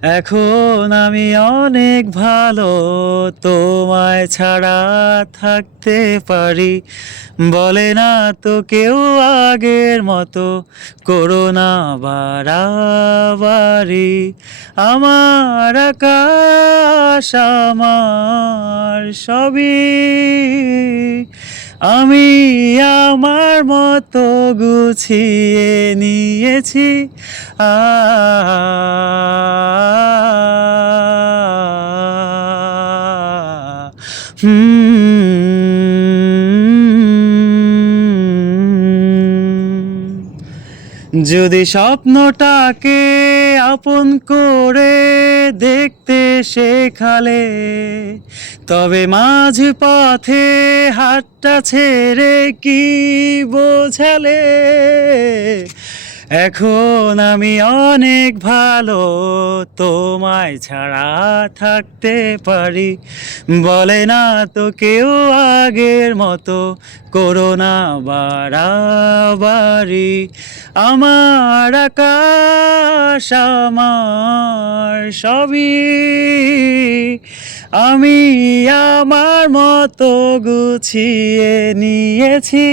এখন আমি অনেক ভালো, তোমায় ছাড়া থাকতে পারি। বলে না তো কেউ আগের মতো, করো না বাড়াবাড়ি। আমার আকাশ আমার সবই, আমি আমার মতো গুছিয়ে নিয়েছি। আ যদি স্বপ্নটাকে আপন করে দেখতে শেখালে, তবে মাঝ পথে হাতটা ছেড়ে কি বোঝালে। এখন আমি অনেক ভালো, তোমায় ছাড়া থাকতে পারি। বলে না তো কেউ আগের মতো, করো না বাড়াবাড়ি। আমার আকাশ আমার সবই, আমি আমার মতো গুছিয়ে নিয়েছি।